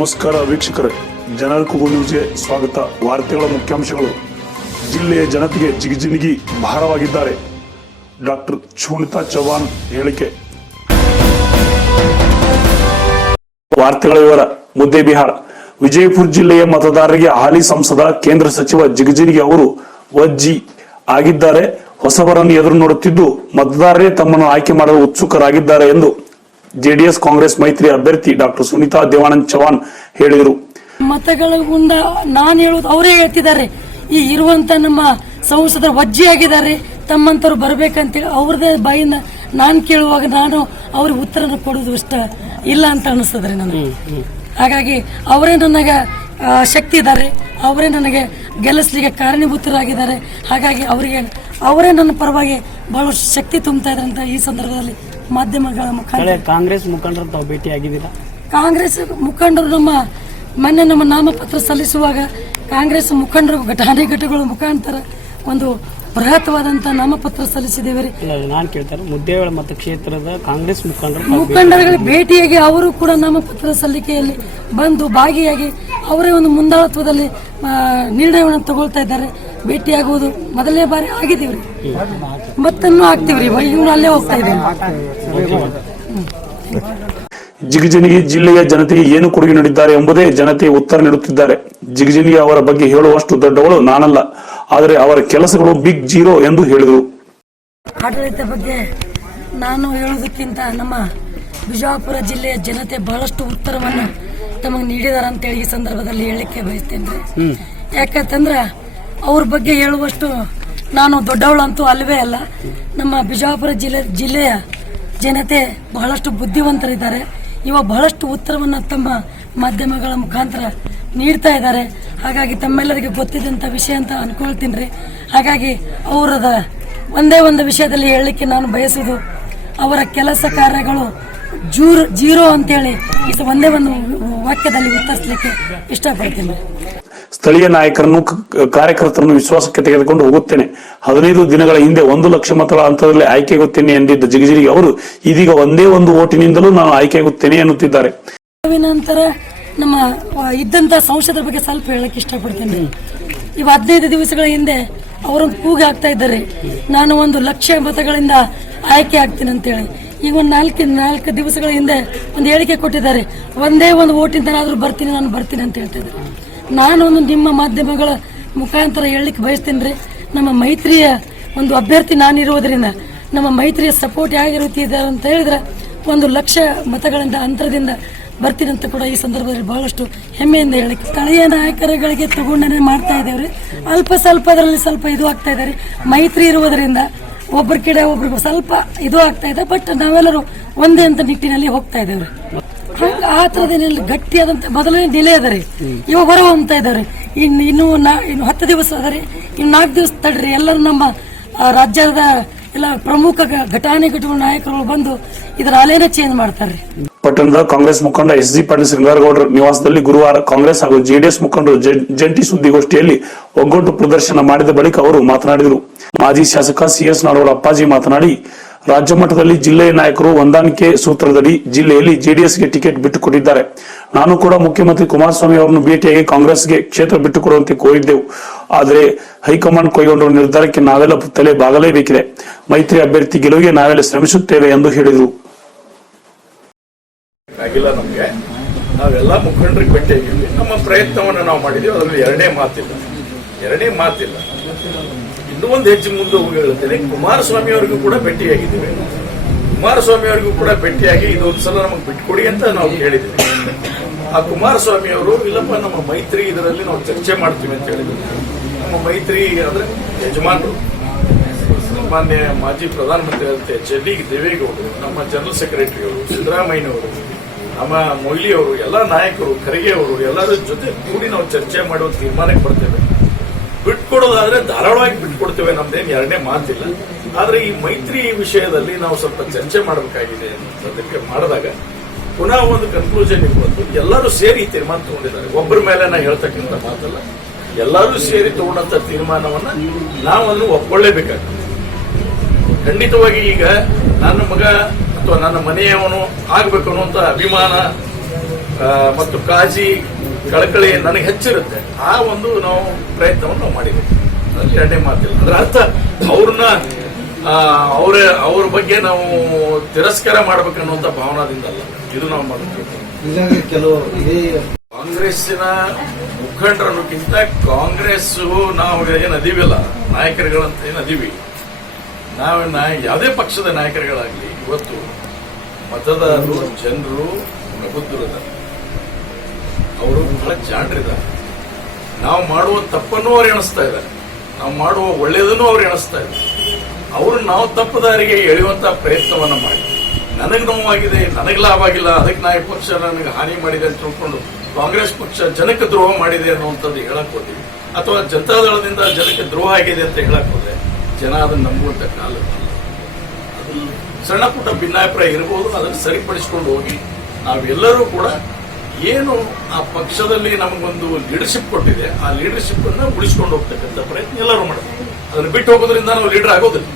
ನಮಸ್ಕಾರ ವೀಕ್ಷಕರೇ. ಜನರ ಕೂಗು ನ್ಯೂಸ್ಗೆ ಸ್ವಾಗತ. ವಾರ್ತೆಗಳ ಮುಖ್ಯಾಂಶಗಳು. ಜಿಲ್ಲೆಯ ಜನತೆಗೆ ಜಿಗಿಜಿನಿಗಿ ಭಾರವಾಗಿದ್ದಾರೆ. ಡಾಕ್ಟರ್ ಶೋಣಿತಾ ಚೌಹಾಣ್ ಹೇಳಿಕೆ. ವಾರ್ತೆಗಳ ವಿವರ. ಮುದ್ದೇಬಿಹಾಳ ವಿಜಯಪುರ ಜಿಲ್ಲೆಯ ಮತದಾರರಿಗೆ ಹಾಲಿ ಸಂಸದ, ಕೇಂದ್ರ ಸಚಿವ ಜಿಗಜಿನಿಗಿ ಅವರು ವಜ್ಜಿ ಆಗಿದ್ದಾರೆ. ಹೊಸಬರನ್ನು ಎದುರು ನೋಡುತ್ತಿದ್ದು ಮತದಾರರೇ ತಮ್ಮನ್ನು ಆಯ್ಕೆ ಮಾಡಲು ಉತ್ಸುಕರಾಗಿದ್ದಾರೆ ಎಂದು ಜೆಡಿಎಸ್ ಕಾಂಗ್ರೆಸ್ ಮೈತ್ರಿ ಅಭ್ಯರ್ಥಿ ಡಾಕ್ಟರ್ ಸುನೀತಾ ದೇವಾನಂದ್ ಚವಾನ್ ಹೇಳಿದರು. ಮತಗಳ ಗುಂಡ ನಾನು ಹೇಳುದು ಅವರೇ ಹೇಳ್ತಿದ್ದಾರೆ. ಈ ಇರುವಂತ ನಮ್ಮ ಸಂಸದರು ವಜ್ಜಿ ಆಗಿದ್ದಾರೆ ತಮ್ಮಂತವ್ರು ಬರ್ಬೇಕಂತೇಳಿ ಅವ್ರದೇ ಬಾಯಿಂದ ನಾನು ಕೇಳುವಾಗ ನಾನು ಅವ್ರಿಗೆ ಉತ್ತರನ ಕೊಡೋದು ಇಷ್ಟ ಇಲ್ಲ ಅಂತ ಅನಿಸ್ತದ್ರಿ ನನಗೆ. ಹಾಗಾಗಿ ಅವರೇ ನನಗೆ ಶಕ್ತಿ ಇದ್ದಾರೆ. ಅವರೇ ನನಗೆ ಗೆಲ್ಲಿಸ್ಲಿಕ್ಕೆ ಕಾರಣೀಭೂತರಾಗಿದ್ದಾರೆ. ಹಾಗಾಗಿ ಅವರಿಗೆ ಅವರೇ ನನ್ನ ಪರವಾಗಿ ಬಹಳಷ್ಟು ಶಕ್ತಿ ತುಂಬ್ತಾ ಇದ್ರಂತ ಈ ಸಂದರ್ಭದಲ್ಲಿ ಮಾಧ್ಯಮಗಳ ಮುಖಾಂತರ. ಕಾಂಗ್ರೆಸ್ ಮುಖಂಡರು ತಾವು ಭೇಟಿ ಆಗಿದ್ದೀರಾ? ಕಾಂಗ್ರೆಸ್ ಮುಖಂಡರು ನಮ್ಮ ಮೊನ್ನೆ ನಮ್ಮ ನಾಮಪತ್ರ ಸಲ್ಲಿಸುವಾಗ ಕಾಂಗ್ರೆಸ್ ಮುಖಂಡರು ಘಟನೆ ಘಟಗಳ ಮುಖಾಂತರ ಒಂದು ಬೃಹತ್ವಾದಂತ ನಾಮಪತ್ರ ಸಲ್ಲಿಸಿದ್ದೇವೆ ರೀ. ನಾನು ಕೇಳ್ತಾರೆ ಮುದ್ದೇಬೇಳ ಮತಕ್ಷೇತ್ರದ ಕಾಂಗ್ರೆಸ್ ಮುಖಂಡರು ಮುಖಂಡರುಗಳ ಭೇಟಿಯಾಗಿ ಅವರು ಕೂಡ ನಾಮಪತ್ರ ಸಲ್ಲಿಕೆಯಲ್ಲಿ ಬಂದು ಭಾಗಿಯಾಗಿ ಅವರೇ ಒಂದು ಮುಂದಾಳತ್ವದಲ್ಲಿ ನಿರ್ಣಯವನ್ನು ತಗೊಳ್ತಾ ಇದ್ದಾರೆ. ಭೇಟಿಯಾಗುವುದು ಮೊದಲನೇ ಬಾರಿ ಆಗಿದ್ದೀವ್ರಿ. ಮತ್ತನ್ನು ಆಗ್ತೀವ್ರಿ. ಇವ್ನು ಅಲ್ಲೇ ಹೋಗ್ತಾ ಇದ್ದೀವಿ ಜಿಗಜಿಣಗಿ ಜಿಲ್ಲೆಯ ಜನತೆಗೆ ಏನು ಕೊಡುಗೆ ನೀಡಿದ್ದಾರೆ ಎಂಬುದೇ ಜನತೆ ಉತ್ತರ ನೀಡುತ್ತಿದ್ದಾರೆ. ಜಿಗಜಿಣಗಿ ಅವರ ಬಗ್ಗೆ ಹೇಳುವಷ್ಟು ದೊಡ್ಡವಳು ನಾನಲ್ಲ. ಆದರೆ ಅವರ ಕೆಲಸಗಳು ಬಿಗ್ ಜೀರೋ ಎಂದು ಹೇಳಿದರು. ಆಡಳಿತ ಬಗ್ಗೆ ನಾನು ಹೇಳುವುದಕ್ಕಿಂತ ನಮ್ಮ ಬಿಜಾಪುರ ಜಿಲ್ಲೆಯ ಜನತೆ ಬಹಳಷ್ಟು ಉತ್ತರವನ್ನು ತಮಗೆ ನೀಡಿದಾರಂತೇಳಿ ಈ ಸಂದರ್ಭದಲ್ಲಿ ಹೇಳಲಿಕ್ಕೆ ಬಯಸ್ತೇನೆ ಯಾಕಂತಂದ್ರೆ ಅವ್ರ ಬಗ್ಗೆ ಹೇಳುವಷ್ಟು ನಾನು ದೊಡ್ಡವಳಂತೂ ಅಲ್ಲವೇ ಅಲ್ಲ. ನಮ್ಮ ಬಿಜಾಪುರ ಜಿಲ್ಲೆ, ಜಿಲ್ಲೆಯ ಜನತೆ ಬಹಳಷ್ಟು ಬುದ್ಧಿವಂತರಿದ್ದಾರೆ. ಇವ ಬಹಳಷ್ಟು ಉತ್ತರವನ್ನು ತಮ್ಮ ಮಾಧ್ಯಮಗಳ ಮುಖಾಂತರ ನೀಡ್ತಾ ಇದ್ದಾರೆ. ಹಾಗಾಗಿ ತಮ್ಮೆಲ್ಲರಿಗೆ ಗೊತ್ತಿದ್ದಂಥ ವಿಷಯ ಅಂತ ಅನ್ಕೊಳ್ತೀನಿ ರೀ ಹಾಗಾಗಿ ಅವರದ ಒಂದೇ ಒಂದು ವಿಷಯದಲ್ಲಿ ಹೇಳಲಿಕ್ಕೆ ನಾನು ಬಯಸೋದು ಅವರ ಕೆಲಸ ಕಾರ್ಯಗಳು ಜೂರ್, ಜೀರೋ ಅಂತೇಳಿ ಇದು ಒಂದೇ ಒಂದು ವಾಕ್ಯದಲ್ಲಿ ಉತ್ತರಿಸಲಿಕ್ಕೆ ಇಷ್ಟಪಡ್ತೀನಿ. ಸ್ಥಳೀಯ ನಾಯಕರನ್ನು ಕಾರ್ಯಕರ್ತರನ್ನು ವಿಶ್ವಾಸಕ್ಕೆ ತೆಗೆದುಕೊಂಡು ಹೋಗುತ್ತೇನೆ. ಹದಿನೈದು ದಿನಗಳ ಹಿಂದೆ ಒಂದು ಲಕ್ಷ ಮತಗಳ ಹಂತದಲ್ಲಿ ಆಯ್ಕೆಯಾಗುತ್ತೇನೆ ಎಂದಿದ್ದ ಜಿಗಜಿಗಿ ಅವರು, ಇದೀಗ ಒಂದೇ ಒಂದು ಓಟಿನಿಂದಲೂ ನಾನು ಆಯ್ಕೆಯಾಗುತ್ತೇನೆ ಎನ್ನುತ್ತಿದ್ದಾರೆ. ನಂತರ ನಮ್ಮ ಇದ್ದಂತ ಸಂಸದರ ಬಗ್ಗೆ ಸ್ವಲ್ಪ ಹೇಳಕ್ ಇಷ್ಟಪಡ್ತೇನೆ. ಇವ ಹದಿನೈದು ದಿವಸಗಳ ಹಿಂದೆ ಅವರೊಂದು ಕೂಗಿ ಆಗ್ತಾ ಇದ್ದಾರೆ. ನಾನು ಒಂದು ಲಕ್ಷ ಮತಗಳಿಂದ ಆಯ್ಕೆ ಆಗ್ತೀನಿ ಅಂತೇಳಿ. ಈಗ ಒಂದು ನಾಲ್ಕು ನಾಲ್ಕು ದಿವಸಗಳ ಹಿಂದೆ ಒಂದು ಹೇಳಿಕೆ ಕೊಟ್ಟಿದ್ದಾರೆ. ಒಂದೇ ಒಂದು ಓಟಿಂದನಾದ್ರೂ ಬರ್ತೀನಿ, ನಾನು ಬರ್ತೀನಿ ಅಂತ ಹೇಳ್ತಾ ಇದ್ದಾರೆ. ನಾನು ಒಂದು ನಿಮ್ಮ ಮಾಧ್ಯಮಗಳ ಮುಖಾಂತರ ಹೇಳಲಿಕ್ಕೆ ಬಯಸ್ತೀನಿ ರೀ ನಮ್ಮ ಮೈತ್ರಿಯ ಒಂದು ಅಭ್ಯರ್ಥಿ ನಾನಿರುವುದರಿಂದ, ನಮ್ಮ ಮೈತ್ರಿಯ ಸಪೋರ್ಟ್ ಯಾಗಿರುತ್ತಿದ್ದಾರೆ ಅಂತ ಹೇಳಿದ್ರೆ, ಒಂದು ಲಕ್ಷ ಮತಗಳಿಂದ ಅಂತರದಿಂದ ಬರ್ತೀನಿ ಅಂತ ಕೂಡ ಈ ಸಂದರ್ಭದಲ್ಲಿ ಬಹಳಷ್ಟು ಹೆಮ್ಮೆಯಿಂದ ಹೇಳಿಕೆ ಸ್ಥಳೀಯ ನಾಯಕರುಗಳಿಗೆ ತಗೊಂಡನೆ ಮಾಡ್ತಾ ಇದ್ದೇವ್ರಿ. ಅಲ್ಪ ಸ್ವಲ್ಪ ಅದರಲ್ಲಿ ಸ್ವಲ್ಪ ಇದು ಆಗ್ತಾ ಇದ್ದಾರೆ ಮೈತ್ರಿ ಇರುವುದರಿಂದ ಒಬ್ಬರ ಕಡೆ ಒಬ್ರಿಗೂ ಸ್ವಲ್ಪ ಇದು ಆಗ್ತಾ ಇದೆ, ಬಟ್ ನಾವೆಲ್ಲರೂ ಒಂದೇ ಅಂತ ನಿಟ್ಟಿನಲ್ಲಿ ಹೋಗ್ತಾ ಇದ್ದೇವೆ ಆ ಥರದೇನಿಲ್ಲ ಗಟ್ಟಿಯಾದಂತ ಮೊದಲನೇ ಡಿಲೇ ಅದ ರೀ. ಇವಾಗ ಹೊರ ಹೊಮ್ತಾ ಇದಾರೆ ಇನ್ನು ಇನ್ನು ನಾ ಇನ್ನು ಹತ್ತು ದಿವಸ ಅದ ರೀ. ಇನ್ನು ನಾಲ್ಕು ದಿವಸ ತಡ್ರಿ, ಎಲ್ಲರೂ ನಮ್ಮ ರಾಜ್ಯದ ಎಲ್ಲ ಪ್ರಮುಖ ಘಟನೆ ಘಟಾನುಘಟಿಗಳ ನಾಯಕರು ಬಂದು ಇದರ ಅಲೆನ ಚೇಂಜ್ ಮಾಡ್ತಾರೆ ಪಟ್ಟಣದ ಕಾಂಗ್ರೆಸ್ ಮುಖಂಡ ಎಸ್ ಜಿ ಪಾಟೀಲ್ ಸಿಂಗಾರಗೌಡರ ನಿವಾಸದಲ್ಲಿ ಗುರುವಾರ ಕಾಂಗ್ರೆಸ್ ಹಾಗೂ ಜೆಡಿಎಸ್ ಮುಖಂಡರು ಜಂಟಿ ಸುದ್ದಿಗೋಷ್ಠಿಯಲ್ಲಿ ಒಗ್ಗಟ್ಟು ಪ್ರದರ್ಶನ ಮಾಡಿದ ಬಳಿಕ ಅವರು ಮಾತನಾಡಿದರು. ಮಾಜಿ ಶಾಸಕ ಸಿಎಸ್ ನಾಡೋಳ ಅಪ್ಪಾಜಿ ಮಾತನಾಡಿ ರಾಜ್ಯ ಮಟ್ಟದಲ್ಲಿ ಜಿಲ್ಲೆಯ ನಾಯಕರು ಹೊಂದಾಣಿಕೆ ಸೂತ್ರದಡಿ ಜಿಲ್ಲೆಯಲ್ಲಿ ಜೆಡಿಎಸ್ಗೆ ಟಿಕೆಟ್ ಬಿಟ್ಟುಕೊಟ್ಟಿದ್ದಾರೆ. ನಾನು ಕೂಡ ಮುಖ್ಯಮಂತ್ರಿ ಕುಮಾರಸ್ವಾಮಿ ಅವರನ್ನು ಭೇಟಿಯಾಗಿ ಕಾಂಗ್ರೆಸ್ಗೆ ಕ್ಷೇತ್ರ ಬಿಟ್ಟುಕೊಡುವಂತೆ ಕೋರಿದ್ದೆವು. ಆದರೆ ಹೈಕಮಾಂಡ್ ಕೈಗೊಂಡಿರುವ ನಿರ್ಧಾರಕ್ಕೆ ನಾವೆಲ್ಲ ತಲೆ ಬಾಗಲೇಬೇಕಿದೆ. ಮೈತ್ರಿ ಅಭ್ಯರ್ಥಿ ಗೆಲುವಿಗೆ ನಾವೆಲ್ಲ ಶ್ರಮಿಸುತ್ತೇವೆ ಎಂದು ಹೇಳಿದರು. ನಾವೆಲ್ಲ ಮುಖಂಡರಿಗೆ ನಮ್ಮ ಪ್ರಯತ್ನವನ್ನು ನಾವು ಅದರಲ್ಲಿ ಎರಡನೇ ಮಾತಿಲ್ಲ. ಎರಡನೇ ಮಾತಿಲ್ಲ. ಇನ್ನೂ ಒಂದು ಹೆಜ್ಜೆ ಮುಂದೆ ಹೋಗಿ ಹೇಳ್ತೇನೆ ಕುಮಾರಸ್ವಾಮಿ ಅವರಿಗೂ ಕೂಡ ಭೇಟಿಯಾಗಿದ್ದೇವೆ. ಕುಮಾರಸ್ವಾಮಿ ಅವರಿಗೂ ಕೂಡ ಭೇಟಿಯಾಗಿ ಇದೊಂದು ಸಲ ನಮಗೆ ಬಿಟ್ಕೊಡಿ ಅಂತ ನಾವು ಹೇಳಿದ್ದೇವೆ ಆ ಕುಮಾರಸ್ವಾಮಿ ಅವರು, ಇಲ್ಲಪ್ಪ, ನಮ್ಮ ಮೈತ್ರಿ ಇದರಲ್ಲಿ ನಾವು ಚರ್ಚೆ ಮಾಡ್ತೀವಿ ಅಂತ ಹೇಳಿದ್ರು. ನಮ್ಮ ಮೈತ್ರಿ ಅಂದ್ರೆ ಯಜಮಾನರು, ಮಾನ್ಯ ಮಾಜಿ ಪ್ರಧಾನಮಂತ್ರಿ ಅಂತ ಎಚ್ ಡಿ ದೇವೇಗೌಡರು, ನಮ್ಮ ಜನರಲ್ ಸೆಕ್ರೆಟರಿ ಅವರು, ಸಿದ್ದರಾಮಯ್ಯನವರು, ನಮ್ಮ ಮೊಯ್ಲಿ ಅವರು ಎಲ್ಲ ನಾಯಕರು, ಖರ್ಗೆ ಅವರು ಎಲ್ಲರ ಜೊತೆ ಕೂಡಿ ನಾವು ಚರ್ಚೆ ಮಾಡುವ ತೀರ್ಮಾನಕ್ಕೆ ಬರ್ತೇವೆ. ಬಿಟ್ಕೊಡೋದಾದ್ರೆ ಧಾರಾಳವಾಗಿ ಬಿಟ್ಕೊಡ್ತೇವೆ, ನಮ್ದೇನ್ ಎರಡನೇ ಮಾತಿಲ್ಲ. ಆದ್ರೆ ಈ ಮೈತ್ರಿ ವಿಷಯದಲ್ಲಿ ನಾವು ಸ್ವಲ್ಪ ಚರ್ಚೆ ಮಾಡಬೇಕಾಗಿದೆ ಅನ್ನೋದಕ್ಕೆ ಮಾಡಿದಾಗ ಪುನಃ ಒಂದು ಕನ್ಕ್ಲೂಷನ್ ಬಂತು ಎಲ್ಲರೂ ಸೇರಿ ತೀರ್ಮಾನ ತಗೊಂಡಿದ್ದಾರೆ. ಒಬ್ಬರ ಮೇಲೆ ನಾ ಹೇಳ್ತಕ್ಕಂಥ ಮಾತಲ್ಲ, ಎಲ್ಲರೂ ಸೇರಿ ತಗೊಂಡಂತ ತೀರ್ಮಾನವನ್ನ ನಾವನ್ನು ಒಪ್ಕೊಳ್ಳೇಬೇಕಾಗ್ತದೆ. ಖಂಡಿತವಾಗಿ ಈಗ ನನ್ನ ಮಗ ಅಥವಾ ನನ್ನ ಮನೆಯವನು ಆಗ್ಬೇಕು ಅನ್ನುವಂತ ಅಭಿಮಾನ ಮತ್ತು ಕಾಳಜಿ ಕಳಕಳಿ ನನಗೆ ಹೆಚ್ಚಿರುತ್ತೆ. ಆ ಒಂದು ನಾವು ಪ್ರಯತ್ನವನ್ನು ನಾವು ಮಾಡಿದ್ವಿ. ಅದ್ರಲ್ಲಿ ಎರಡನೇ ಮಾತಿಲ್ಲ. ಅದರ ಅರ್ಥ ಅವ್ರನ್ನ ಅವರ ಅವ್ರ ಬಗ್ಗೆ ನಾವು ತಿರಸ್ಕಾರ ಮಾಡ್ಬೇಕನ್ನುವಂತ ಭಾವನಾದಿಂದ ಅಲ್ಲ. ಇದು ನಾವು ಮಾಡ್ತೀವಿ ಕೆಲವು ಇದೇ ಕಾಂಗ್ರೆಸ್ಸಿನ ಮುಖಂಡರನ್ನೋಕ್ಕಿಂತ ಕಾಂಗ್ರೆಸ್ ನಾವು ಏನು ಅದೀವಿಲ್ಲ ನಾಯಕರುಗಳಂತ ಏನು ಅದೀವಿ. ನಾವು ಯಾವುದೇ ಪಕ್ಷದ ನಾಯಕರುಗಳಾಗ್ಲಿ ಇವತ್ತು ಮತದಾರರು ಜನರು ಪ್ರಬುದ್ಧರಿದ್ದಾರೆ ಅವರು ಬಹಳ ಜಾಣರಿದ್ದಾರೆ. ನಾವು ಮಾಡುವ ತಪ್ಪನ್ನು ಅವ್ರು ಎಣಿಸ್ತಾ ಇದ್ದಾರೆ. ನಾವು ಮಾಡುವ ಒಳ್ಳೆಯದನ್ನು ಅವ್ರು ಎಣಿಸ್ತಾ ಇದ್ದಾರೆ. ಅವರು ನಾವು ತಪ್ಪು ದಾರಿಗೆ ಪ್ರಯತ್ನವನ್ನು ಮಾಡಿ. ನನಗೆ ನೋವಾಗಿದೆ, ನನಗೆ ಲಾಭ ಆಗಿಲ್ಲ, ಅದಕ್ಕೆ ನಾ ಪಕ್ಷ ನನಗೆ ಹಾನಿ ಮಾಡಿದೆ ಅಂತ ತಿಳ್ಕೊಂಡು ಕಾಂಗ್ರೆಸ್ ಪಕ್ಷ ಜನಕ್ಕೆ ದ್ರೋಹ ಮಾಡಿದೆ ಅನ್ನುವಂಥದ್ದು ಹೇಳಕ್ ಹೋದ್ವಿ. ಅಥವಾ ಜನತಾದಳದಿಂದ ಜನಕ್ಕೆ ದ್ರೋಹ ಆಗಿದೆ ಅಂತ ಹೇಳಕ್ ಹೋದ್ರೆ ಜನ ಅದನ್ನ ನಂಬುವಂತ ಕಾಲ. ಅದು ಸಣ್ಣ ಪುಟ್ಟ ಭಿನ್ನಾಭಿಪ್ರಾಯ ಇರಬಹುದು ಅದನ್ನು ಸರಿಪಡಿಸಿಕೊಂಡು ಹೋಗಿ ನಾವೆಲ್ಲರೂ ಕೂಡ ಏನು ಆ ಪಕ್ಷದಲ್ಲಿ ನಮಗೊಂದು ಲೀಡರ್ಶಿಪ್ ಕೊಟ್ಟಿದೆ, ಆ ಲೀಡರ್ಶಿಪ್ ಅನ್ನ ಉಳಿಸ್ಕೊಂಡು ಹೋಗ್ತಕ್ಕಂಥ ಪ್ರಯತ್ನ ಎಲ್ಲರೂ ಮಾಡ್ತಾರೆ. ಅದನ್ನ ಬಿಟ್ಟು ಹೋಗೋದ್ರಿಂದ ನಾವು ಲೀಡರ್ ಆಗೋದಿಲ್ಲ.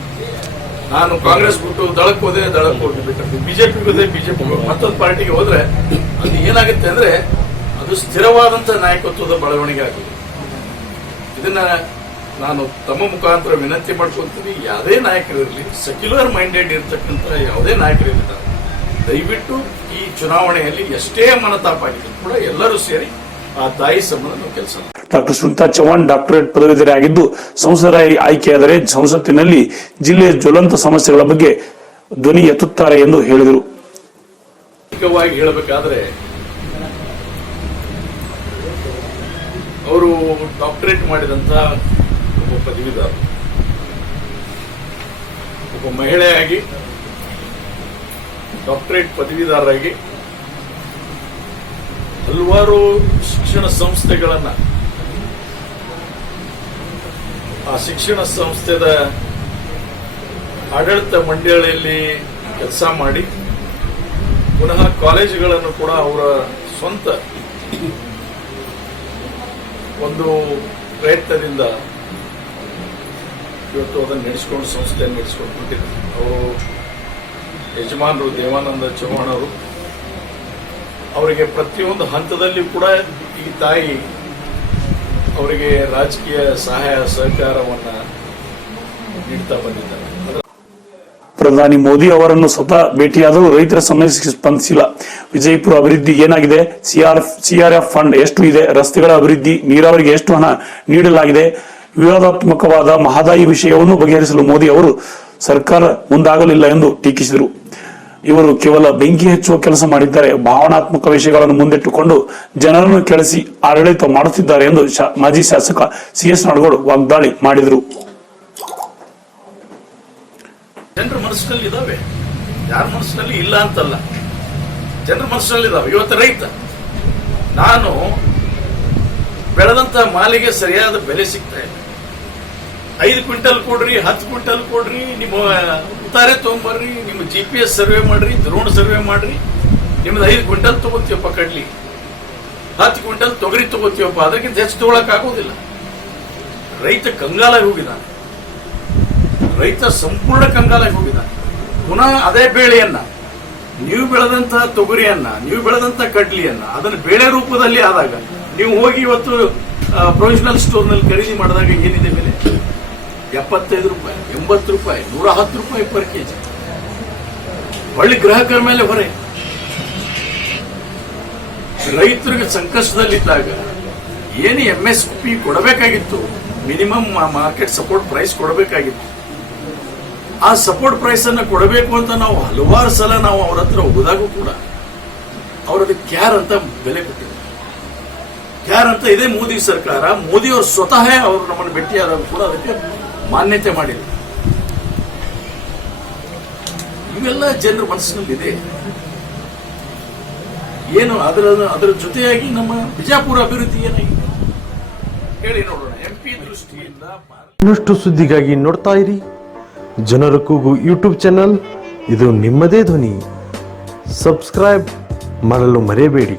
ನಾನು ಕಾಂಗ್ರೆಸ್ ಬಿಟ್ಟು ದಳಕ್ಕೆ ಹೋದೆ, ದಳಕ್ಕೆ ಹೋಗಿ ಬಿಟ್ಟು ಬಿಜೆಪಿ ಹೋದೆ ಬಿಜೆಪಿ ಮತ್ತೊಂದು ಪಾರ್ಟಿಗೆ ಹೋದ್ರೆ ಅದು ಏನಾಗುತ್ತೆ ಅಂದ್ರೆ ಅದು ಸ್ಥಿರವಾದಂತ ನಾಯಕತ್ವದ ಬೆಳವಣಿಗೆ ಆಗಿದೆ. ಇದನ್ನ ನಾನು ತಮ್ಮ ಮುಖಾಂತರ ವಿನಂತಿ ಮಾಡ್ಕೊಂತೀನಿ ಯಾವುದೇ ನಾಯಕರಿರಲಿ ಸೆಕ್ಯುಲರ್ ಮೈಂಡೆಡ್ ಇರ್ತಕ್ಕಂಥ ಯಾವುದೇ ನಾಯಕರಿರ್ತಾರೆ ದಯವಿಟ್ಟು ಈ ಚುನಾವಣೆಯಲ್ಲಿ ಎಷ್ಟೇ ಮನತಾಪ ಆಗಿದ್ರು ಕೂಡ ಎಲ್ಲರೂ ಸೇರಿ ಆ ತಾಯಿ ಸಂಬಂಧ ನಾವು ಕೆಲಸ ಡಾಕ್ಟರ್ ಸುನಿತಾ ಚೌಹಾಣ್ ಡಾಕ್ಟರೇಟ್ ಪದವೀಧರೆಯಾಗಿದ್ದು ಸಂಸದರ ಆಯ್ಕೆಯಾದರೆ ಸಂಸತ್ತಿನಲ್ಲಿ ಜಿಲ್ಲೆಯ ಜ್ವಲಂತ ಸಮಸ್ಯೆಗಳ ಬಗ್ಗೆ ಧ್ವನಿ ಎತ್ತುತ್ತಾರೆ ಎಂದು ಹೇಳಿದರು. ಹೇಳಬೇಕಾದ್ರೆ ಅವರು ಡಾಕ್ಟರೇಟ್ ಮಾಡಿದಂತ ಒಬ್ಬ ಪದವೀಧರ ಒಬ್ಬ ಮಹಿಳೆಯಾಗಿ ಡಾಕ್ಟರೇಟ್ ಪದವೀಧರರಾಗಿ ಹಲವಾರು ಶಿಕ್ಷಣ ಸಂಸ್ಥೆಗಳನ್ನು ಆ ಶಿಕ್ಷಣ ಸಂಸ್ಥೆದ ಆಡಳಿತ ಮಂಡಳಿಯಲ್ಲಿ ಕೆಲಸ ಮಾಡಿ, ಪುನಃ ಕಾಲೇಜುಗಳನ್ನು ಕೂಡ ಅವರ ಸ್ವಂತ ಒಂದು ಪ್ರಯತ್ನದಿಂದ ಇವತ್ತು ಅದನ್ನು ನಡೆಸಿಕೊಂಡು, ಸಂಸ್ಥೆಯನ್ನು ನಡೆಸಿಕೊಂಡು ಬಿಟ್ಟಿದ್ದಾರೆ ಅವರು ಯಜಮಾನರು ದೇವಾನಂದ ಚೌಹಾಣ್ ಅವರು ಅವರಿಗೆ ಪ್ರತಿಯೊಂದು ಹಂತದಲ್ಲಿ ಕೂಡ ಈ ತಾಯಿ ಅವರಿಗೆ ರಾಜಕೀಯ ಸಹಾಯ, ಸಹಕಾರವನ್ನ ನೀಡ್ತಾ ಬಂದಿದ್ದಾರೆ. ಪ್ರಧಾನಿ ಮೋದಿ ಅವರನ್ನು ಸ್ವತಃ ಭೇಟಿಯಾದರೂ ರೈತರ ಸಮಸ್ಯೆಗೆ ಸ್ಪಂದಿಸಿಲ್ಲ. ವಿಜಯಪುರ ಅಭಿವೃದ್ಧಿ ಏನಾಗಿದೆ? ಸಿಆರ್ ಸಿಆರ್ಎಫ್ ಫಂಡ್ ಎಷ್ಟು ಇದೆ? ರಸ್ತೆಗಳ ಅಭಿವೃದ್ಧಿ, ನೀರಾವರಿಗೆ ಎಷ್ಟು ಹಣ ನೀಡಲಾಗಿದೆ? ವಿವಾದಾತ್ಮಕವಾದ ಮಹದಾಯಿ ವಿಷಯವನ್ನು ಬಗೆಹರಿಸಲು ಮೋದಿ ಅವರು ಸರ್ಕಾರ ಮುಂದಾಗಲಿಲ್ಲ ಎಂದು ಟೀಕಿಸಿದರು. ಇವರು ಕೇವಲ ಬೆಂಕಿ ಹಚ್ಚುವ ಕೆಲಸ ಮಾಡಿದ್ದಾರೆ. ಭಾವನಾತ್ಮಕ ವಿಷಯಗಳನ್ನು ಮುಂದಿಟ್ಟುಕೊಂಡು ಜನರನ್ನು ಕೆಳಸಿ ಆಡಳಿತ ಮಾಡುತ್ತಿದ್ದಾರೆ ಎಂದು ಮಾಜಿ ಶಾಸಕ ಸಿಎಸ್ ನಾಡಗೌಡ ವಾಗ್ದಾಳಿ ಮಾಡಿದರು. ಜನರ ಮನಸ್ಸಿನಲ್ಲಿ ಇದಾವೆ. ಯಾರ ಮನಸ್ಸಿನಲ್ಲಿ ಇಲ್ಲ ಅಂತಲ್ಲ. ಜನರ ಮನಸ್ಸಿನಲ್ಲಿ ಇದಾವೆ. ಇವತ್ತು ರೈತ, ನಾನು ಬೆಳೆದಂತ ಮಾಲಿಗೆ ಸರಿಯಾದ ಬೆಲೆ ಸಿಗ್ತಾ ಇಲ್ಲ. ಐದು ಕ್ವಿಂಟಲ್ ಕೊಡ್ರಿ, ಹತ್ತು ಕ್ವಿಂಟಲ್ ಕೊಡ್ರಿ, ನಿಮ್ಮ ಉತ್ತಾರೆ ತಗೊಂಬರ್ರಿ, ನಿಮ್ಮ ಜಿ ಪಿ ಎಸ್ ಸರ್ವೆ ಮಾಡ್ರಿ ದ್ರೋಣ ಸರ್ವೆ ಮಾಡ್ರಿ, ನಿಮ್ದು ಐದು ಕ್ವಿಂಟಲ್ ತಗೋತೀವಪ್ಪ ಕಡ್ಲಿ. ಹತ್ತು ಕ್ವಿಂಟಲ್ ತೊಗರಿ ತಗೋತೀವಪ್ಪ, ಅದಕ್ಕಿಂತ ಹೆಚ್ಚು ತಗೊಳಕ್ ಆಗೋದಿಲ್ಲ. ರೈತ ಕಂಗಾಲಾಗಿ ಹೋಗಿದ್ದಾನೆ ರೈತ ಸಂಪೂರ್ಣ ಕಂಗಾಲಾಗಿ ಹೋಗಿದ್ದಾನೆ ಪುನಃ ಅದೇ ಬೇಳೆಯನ್ನ, ನೀವು ಬೆಳೆದಂತಹ ತೊಗರಿಯನ್ನ, ನೀವು ಬೆಳೆದಂತಹ ಕಡ್ಲಿಯನ್ನ, ಅದನ್ನು ಬೇಳೆ ರೂಪದಲ್ಲಿ ಆದಾಗ, ನೀವು ಹೋಗಿ ಇವತ್ತು ಪ್ರೊವಿಷನಲ್ ಸ್ಟೋರ್ನಲ್ಲಿ ಖರೀದಿ ಮಾಡಿದಾಗ ಏನಿದೆ ಬೆಲೆ? ಎಪ್ಪತ್ತೈದು ರೂಪಾಯಿ, ಎಂಬತ್ತು ರೂಪಾಯಿ ನೂರ ಹತ್ತು ರೂಪಾಯಿ ಪರ್ ಕೆಜಿ ಹೊಳ್ಳಿ ಗ್ರಾಹಕರ ಮೇಲೆ ಹೊರೆ. ರೈತರಿಗೆ ಸಂಕಷ್ಟದಲ್ಲಿದ್ದಾಗ ಏನು ಎಂ ಎಸ್ ಪಿ ಕೊಡಬೇಕಾಗಿತ್ತು, ಮಿನಿಮಮ್ ಮಾರ್ಕೆಟ್ ಸಪೋರ್ಟ್ ಪ್ರೈಸ್ ಕೊಡಬೇಕಾಗಿತ್ತು. ಆ ಸಪೋರ್ಟ್ ಪ್ರೈಸ್ ಅನ್ನು ಕೊಡಬೇಕು ಅಂತ ನಾವು ಹಲವಾರು ಸಲ ನಾವು ಅವ್ರ ಹತ್ರ ಹೋದಾಗೂ ಕೂಡ ಅವ್ರದ್ದು ಕ್ಯಾರ್ ಅಂತ ಬೆಲೆ ಕೊಟ್ಟಿದ್ದಾರೆ. ಕ್ಯಾರ್ ಅಂತ ಇದೆ ಮೋದಿ ಸರ್ಕಾರ, ಮೋದಿ ಅವರು ಸ್ವತಃ ಅವರು ನಮ್ಮನ್ನು ಭೇಟಿಯಾದಾಗ ಕೂಡ ಅದಕ್ಕೆ ಮಾನ್ಯತೆ ಮಾಡಿಲ್ಲ. ಇವೆಲ್ಲ ಜನರ ಮನಸ್ಸಿನಲ್ಲಿದೆ. ಏನು ಅದರ ಅದರ ಜೊತೆಯಾಗಿ ನಮ್ಮ ಬಿಜಾಪುರ ಅಭಿವೃದ್ಧಿ ಏನಾಗಿದೆ? ಹೇಳಿ ನೋಡೋಣ. ಎಂ ಪಿ ದೃಷ್ಟಿಯಿಂದ ಇನ್ನಷ್ಟು ಸುದ್ದಿಗಾಗಿ ನೋಡ್ತಾ ಇರಿ. ಜನರ ಕೂಗು ಯೂಟ್ಯೂಬ್ ಚಾನಲ್ ಇದು ನಿಮ್ಮದೇ ಧ್ವನಿ. ಸಬ್ಸ್ಕ್ರೈಬ್ ಮಾಡಲು ಮರೆಯಬೇಡಿ.